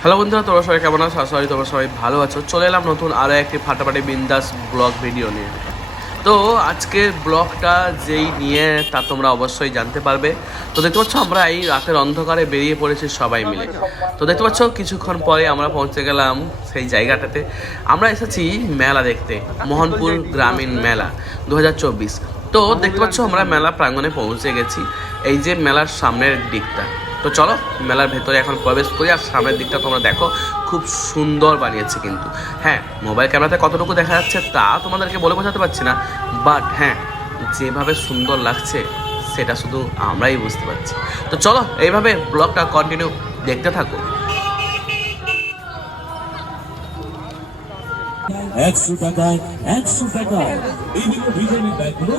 Hello বন্ধুরা, তোমরা সবাই কেমন আছো? আশা তোমরা সবাই ভালো আছো। চলে এলাম নতুন আরও একটি ফাটাফাটি বিন্দাস ব্লগ ভিডিও নিয়ে। তো আজকের ব্লগটা যেই নিয়ে, তা তোমরা অবশ্যই জানতে পারবে। তো দেখতে পাচ্ছ, আমরা এই রাতের অন্ধকারে বেরিয়ে পড়েছি সবাই মিলে। তো দেখতে পাচ্ছ, কিছুক্ষণ পরে আমরা পৌঁছে গেলাম সেই জায়গাটাতে। আমরা এসেছি মেলা দেখতে, মোহনপুর গ্রামীণ মেলা দু হাজার চব্বিশ। তো দেখতে পাচ্ছ, আমরা মেলা প্রাঙ্গণে পৌঁছে গেছি। এই যে মেলার সামনের দিকটা। তো চলো, মেলার ভেতরে এখন প্রবেশ করি আর সামনের দিকটা তোমরা দেখো, খুব সুন্দর বানিয়েছে কিন্তু। হ্যাঁ মোবাইল ক্যামেরাতে কতটুকু দেখা যাচ্ছে তা তোমাদেরকে বলে বোঝাতে পারছি না বাট হ্যাঁ যেভাবে সুন্দর লাগছে, সেটা শুধু আমরাই বুঝতে পারছি। তো চলো, এইভাবে ব্লগটা কন্টিনিউ দেখতে থাকো। একশো টাকায়, একশো টাকা বিভিন্ন ডিজাইনের ব্যাগগুলো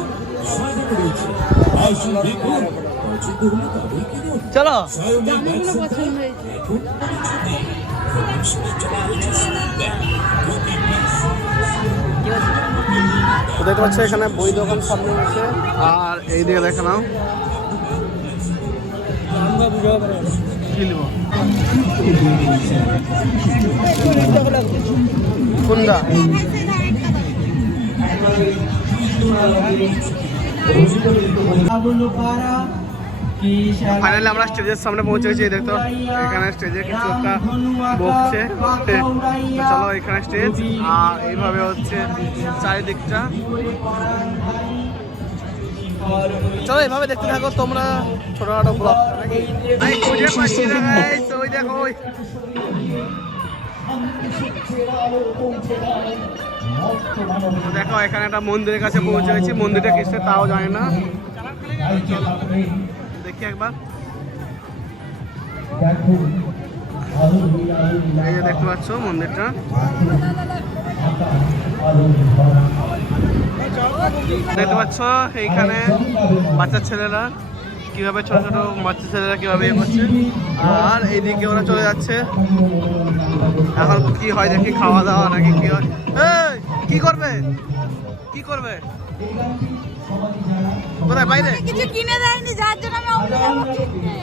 রয়েছে। আসুন দেখুন। চলো। দেখতে পাচ্ছ এখানে বই দোকান সামনে আছে। আর এই দিকে দেখে নাও। কি নিব? ফাইনালি আমরা স্টেজের সামনে পৌঁছে গেছি দেখতো এখানে স্টেজে কিছু একটা বকছে। চলো এখানে স্টেজ আর এইভাবে হচ্ছে চারিদিকটা। চলো এইভাবে দেখতে থাকো তোমরা ছোটখাটো ব্লগ নাকি? খুঁজে পাচ্ছি না ওই দেখো ওই। দেখো এখানে একটা মন্দিরের কাছে পৌঁছে গেছি মন্দিরটা কিসে তাও জানি না। দেখি একবার। এই যে দেখতে পাচ্ছ মন্দিরটা। দেখতে পাচ্ছ এইখানে বাচ্চা ছেলেরা কীভাবে ছোট ছোট বাচ্চা ছেলেরা কীভাবে ইয়ে করছে। আর এইদিকে ওরা চলে যাচ্ছে। এখন কি হয় দেখি, খাওয়া দাওয়া নাকি কি হয়। কি করবে? কি করবে? কোথায়? বাইরে? কিছু কিনে দেয়নি যার জন্য আমি।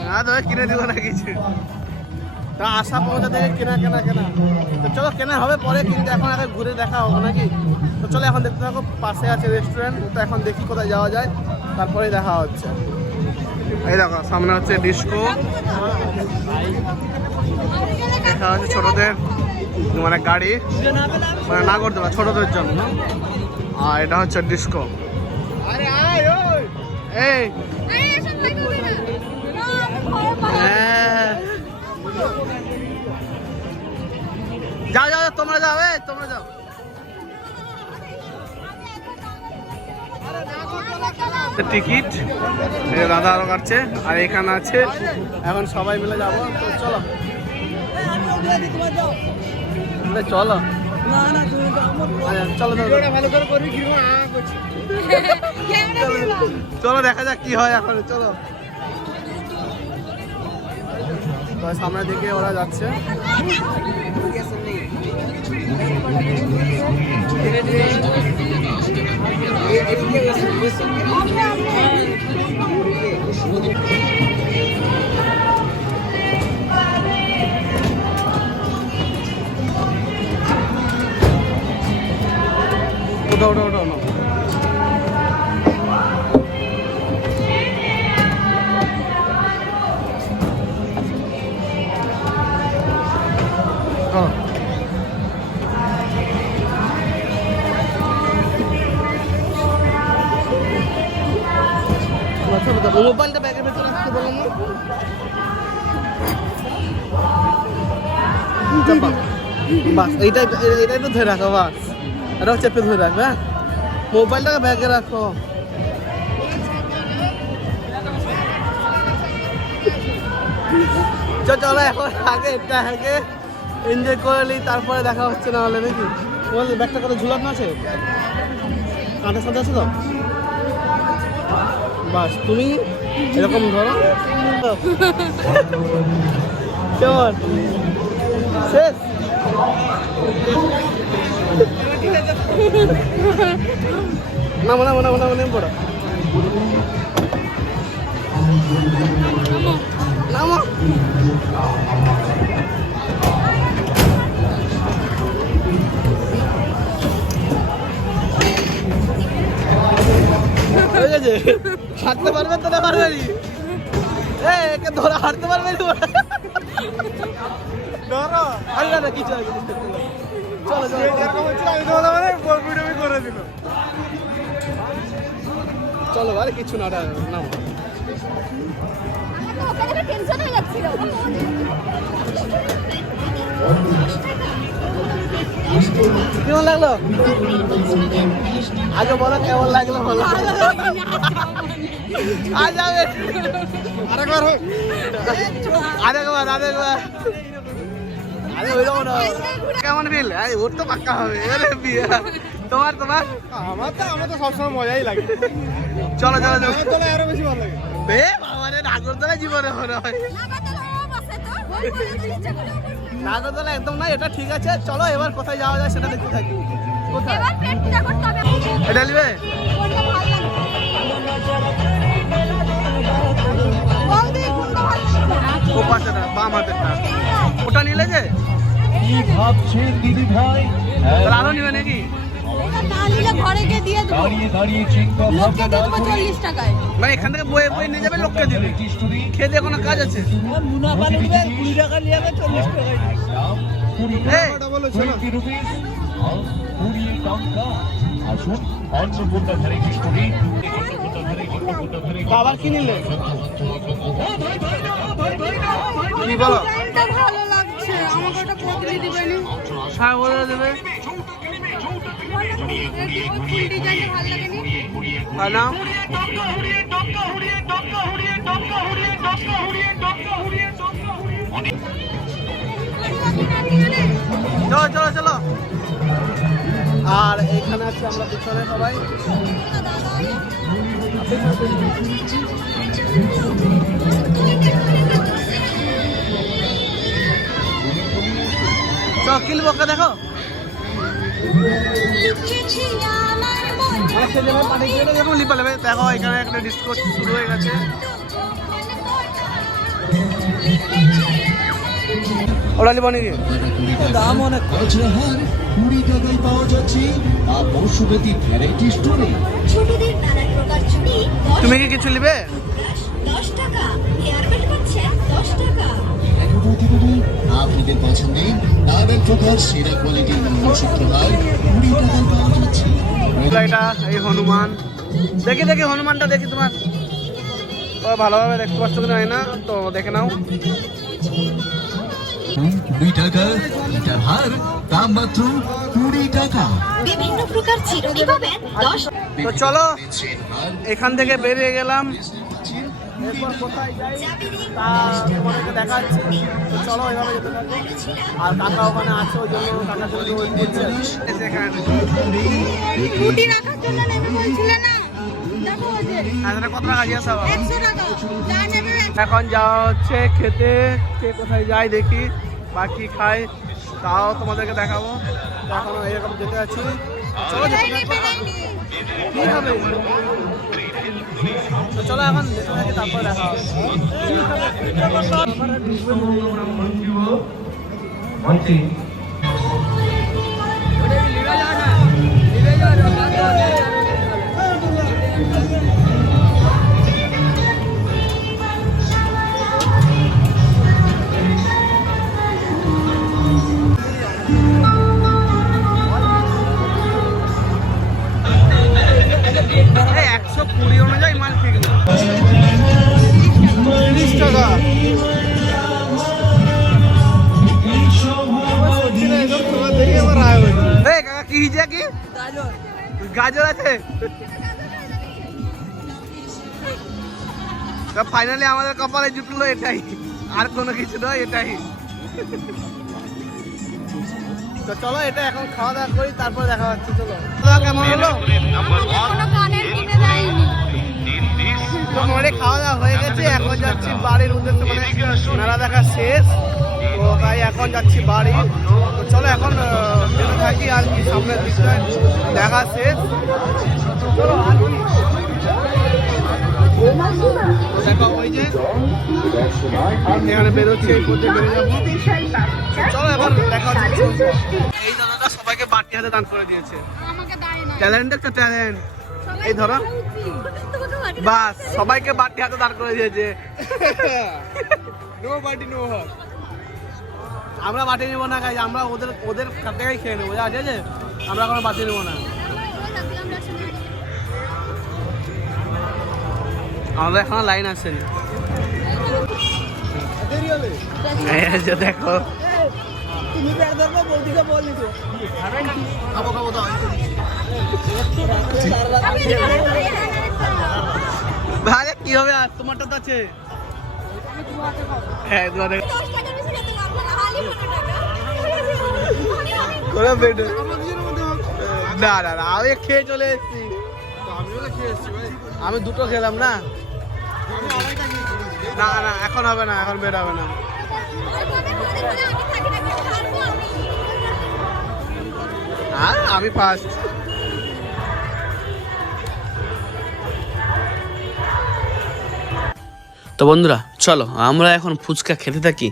না তো কিনে দিব না কিছু। তা আশা পৌঁছা থেকে কেনা কেনা কেনা। তো চলো কেনা হবে পরে কিন্তু এখন আগে ঘুরে দেখা হবে নাকি? তো চলো এখন দেখতে থাকো পাশে আছে রেস্টুরেন্ট তো এখন দেখি কোথায় যাওয়া যায় তারপরেই দেখা হচ্ছে। এই দেখো সামনে হচ্ছে ডিস্কো দেখা হচ্ছে ছোটদের মানে গাড়ি মানে নাগরদোলা ছোটদের জন্য। আর এটা হচ্ছে ডিস্কো এই। এই, এসব লাগাবি না। না, আমি ভয়ে হ্যাঁ। যাও যাও তোমরা যাও এ তোমরা যাও। টিকিট দাদা আরও কাটছে আর এখানে আছে এখন সবাই মিলে যাব তো চলো। চলো। চলো দেখা যাক কি হয় এখন চলো। তো সামনের দিকে ওরা যাচ্ছে। ওটা ওটা ওটা ওটা মোবাইলটা ব্যাগের ভেতরে রাখতে বললাম না। বাস এইটাই এইটাই তো ধরে রাখো বাস। এটাও চেপে ধরে রাখবে হ্যাঁ মোবাইলটাকে ব্যাগে রাখো চলো এখন আগে এটা আগে এনজয় করে নিই তারপরে দেখা হচ্ছে না হলে নাকি তোমার ব্যাগটা কত ঝুলানো আছে কাঁধের সাথে আছে তো বাস তুমি এরকম ধরো কেমন শেষ নাম নাম নাম, নামো, নেম, পড়ো। হাঁটতে পারবে তো না পারবে একে ধরা হাঁটতে পারবে তোমরা চলো চলো। আরে কিছু না টেনশন হয়ে যাচ্ছিল। কেমন লাগল? আগে বলো কেমন লাগল আজ যাবে আরেকবার হোক। আরেকবার আরেকবার। আরে ওই রকম না। কেমন ফিল? আরে ওর তো পাক্কা হবে। আরে বিয়া। তোমার তোমার? আমার তো আমার তো সবসময় মজাই লাগে। চলো চলো চলো। আরও বেশি ভালো লাগে। বে বাবারে নাগরদোলা জীবনে মনে হয়। নাগাতলাও বসে তো ওই করে ইচ্ছে করে বসবে। নাগরদোলা একদম না এটা ঠিক আছে। চলো এবার কোথায় যাওয়া যায় সেটা দেখতে থাকি। কোথায়? এটা নিবে? ভাবছেন দিদি ভাই আরও নিবে নাকি মানে এখান থেকে বয়ে বয়ে নিয়ে যাবে লোককে দিবে খেয়ে কোনো কাজ আছে মুনাফা নিবে কুড়ি টাকা নিয়ে যাবে চল্লিশ টাকা কুড়ি আসুন অন্নপূর্ণা বাবার কি নিলে কি বলো চলো চলো চলো আর এখানে আছে আমরা পিছনে সবাই কিনবো ওকে দেখো। এরকম লিপা নেবে দেখো এখানে একটা ডিসকোর্স শুরু হয়ে গেছে। ওরা লিবা নাকি দাম অনেক বজ্রহার কুড়ি টাকায় পাওয়া যাচ্ছে। আর ভ্যারাইটি স্টোরে তুমি কি কিছু নিবে? আপনাদের নানান প্রকার সেরা কোয়ালিটির মঙ্গলসূত্র কুড়ি টাকায় পাওয়া যাচ্ছে এটা এই হনুমান। দেখি দেখি হনুমানটা দেখি তোমার। ও ভালোভাবে দেখতে পাচ্ছ কিনা হয় না? তো দেখে নাও। কুড়ি টাকা এটার হার দাম মাত্র কুড়ি টাকা। বিভিন্ন প্রকার চিরুনি পাবেন তো চলো এখান থেকে বেরিয়ে গেলাম। এরপর কোথায় যাই তা তোমাদেরকে দেখাচ্ছি। তো চলো এভাবে যেতে থাকো। আর কাকা ওখানে আছে ওই জন্য কাকার জন্য ওয়েট করছে। রাখার জন্য নেবে বলছিলে না? এখন যাওয়া হচ্ছে খেতে। কে কোথায় যায় দেখি বাকি খাই তাও তোমাদেরকে দেখাবো। এখন এরকম যেতে আছি। চলো যেতে কি হবে? তো চলো এখন যেতে থাকি তারপর দেখা হবে। গাজর আছে? ফাইনালি আমাদের কপালে জুটলো এটাই। আর কোনো কিছু নয় এটাই। তো চলো এটা এখন খাওয়া দাওয়া করি তারপর দেখা হচ্ছে চলো। খাওয়া দাওয়া কেমন হলো? মোটামুটি খাওয়া দাওয়া হয়ে গেছে এখন যাচ্ছি বাড়ির উদ্দেশ্যে মানে মেলা দেখা শেষ। এখন যাচ্ছি বাড়ি। তো চলো এখন যেতে থাকি আর কি সামনের দিকটায় দেখা শেষ। চলো আর কি? চলো দেখা সবাইকে বাড়তি হাতে করে দিয়েছে। ট্যালেন্ট একটা ট্যালেন্ট। এই ধরো। বাস, সবাইকে বাটি হাতে দাঁড় করে দিয়েছে। আমরা বাটি নেব না গাই আমরা ওদের ওদের কাছ খেয়ে নেব ঠিক আছে? আমরা কোনো বাটি নেব না। আমাদের এখন লাইন যে দেখো। ভাই কি হবে আর তোমারটা তো আছে। হ্যাঁ না না না, আমি খেয়ে চলে এসেছি। আমি দুটো খেলাম না? না না, এখন হবে না, এখন বের হবে না। আমি ফার্স্ট তো বন্ধুরা, চলো, আমরা এখন ফুচকা খেতে থাকি।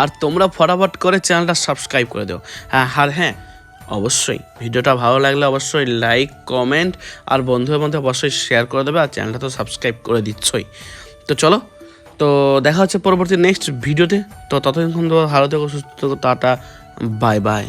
আর তোমরা ফটাফট করে চ্যানেলটা সাবস্ক্রাইব করে দাও। হ্যাঁ আর হ্যাঁ অবশ্যই ভিডিওটা ভালো লাগলে অবশ্যই লাইক কমেন্ট আর বন্ধুদের মধ্যে অবশ্যই শেয়ার করে দেবে, আর চ্যানেলটা তো সাবস্ক্রাইব করে দিচ্ছই। তো চলো, তো দেখা হচ্ছে পরবর্তী নেক্সট ভিডিওতে তো। ততক্ষণ তো ভালো থেকো, সুস্থ থেকো, টাটা বাই বাই